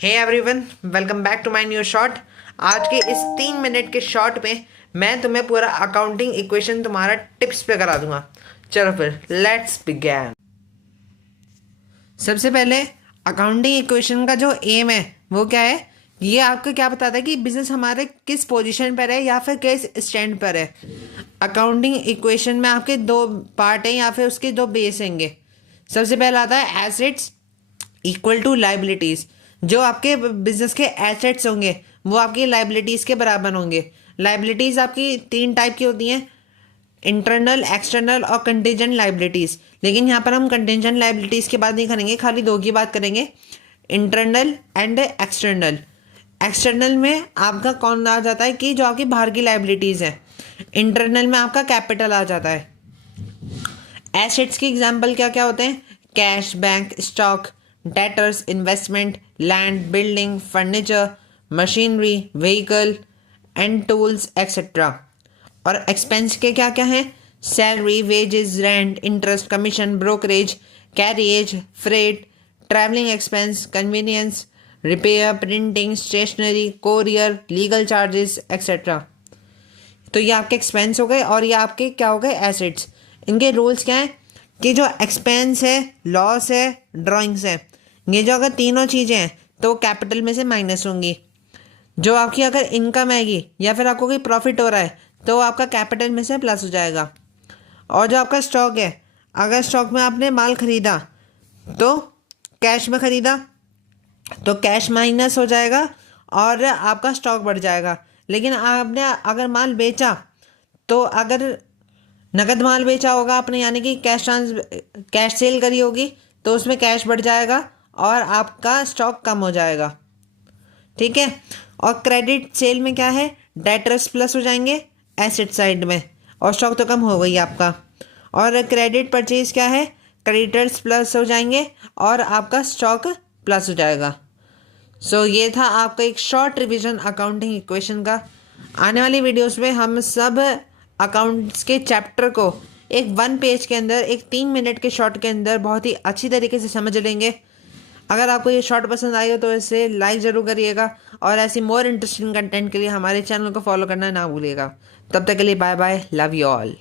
Hey everyone, welcome back to my new short. आज के इस 3 मिनट के शॉर्ट में मैं तुम्हें पूरा अकाउंटिंग इक्वेशन तुम्हारा टिप्स पे करा दूंगा। चलो फिर लेट्स बिगिन। सबसे पहले अकाउंटिंग इक्वेशन का जो एम है वो क्या है। ये आपको क्या बताता है कि बिजनेस हमारे किस पोजीशन पर है या फिर किस स्टैंड पर है। अकाउंटिंग इक्वेशन में आपके दो पार्ट हैं या फिर उसके दो बेस होंगे। सबसे पहला आता है एसेट्स इक्वल टू लाइबिलिटीज़। जो आपके बिजनेस के एसेट्स होंगे वो आपकी लाइबिलिटीज़ के बराबर होंगे। लाइबिलिटीज़ आपकी 3 टाइप की होती हैं, इंटरनल, एक्सटर्नल और कंटीजेंट लाइबिलिटीज़। लेकिन यहाँ पर हम कंटीजेंट लाइबिलिटीज़ की बात नहीं करेंगे, खाली दो की बात करेंगे, इंटरनल एंड एक्सटर्नल। एक्सटर्नल में आपका कौन आ जाता है कि जो आपकी बाहर की लाइबिलिटीज़ हैं। इंटरनल में आपका कैपिटल आ जाता है। एसेट्स की एग्जांपल क्या क्या होते हैं? Cash, bank, stock, debtors, investment, land, building, furniture, machinery, vehicle and tools etcetera. और एक्सपेंस के क्या क्या हैं? Salary, wages, rent, interest, commission, brokerage, carriage, freight, travelling expense, convenience, repair, printing, stationery, courier, legal charges etcetera. तो ये आपके expense हो गए और ये आपके क्या हो गए? एसेट्स। इनके रूल्स क्या हैं कि जो एक्सपेंस है, लॉस है, ड्राइंग्स है, ये जो अगर तीनों चीज़ें हैं तो कैपिटल में से माइनस होंगी। जो आपकी अगर इनकम आएगी या फिर आपको कोई प्रॉफिट हो रहा है तो आपका कैपिटल में से प्लस हो जाएगा। और जो आपका स्टॉक है, अगर स्टॉक में आपने माल खरीदा तो कैश में खरीदा तो कैश माइनस हो जाएगा और आपका स्टॉक बढ़ जाएगा। लेकिन आपने अगर माल बेचा तो अगर नगद माल बेचा होगा आपने, यानी कि कैश सेल करी होगी, तो उसमें कैश बढ़ जाएगा और आपका स्टॉक कम हो जाएगा। ठीक है। और क्रेडिट सेल में क्या है? डेटर्स प्लस हो जाएंगे एसेट साइड में और स्टॉक तो कम हो गई आपका। और क्रेडिट परचेज क्या है? क्रेडिटर्स प्लस हो जाएंगे और आपका स्टॉक प्लस हो जाएगा। ये था आपका एक शॉर्ट रिवीजन अकाउंटिंग इक्वेशन का। आने वाली वीडियोस में हम सब अकाउंट्स के चैप्टर को एक 1 पेज के अंदर, एक 3 मिनट के शॉर्ट के अंदर बहुत ही अच्छी तरीके से समझ लेंगे। अगर आपको ये शॉर्ट पसंद आई हो तो इसे लाइक ज़रूर करिएगा और ऐसी मोर इंटरेस्टिंग कंटेंट के लिए हमारे चैनल को फॉलो करना ना भूलिएगा। तब तक के लिए bye bye, love you all.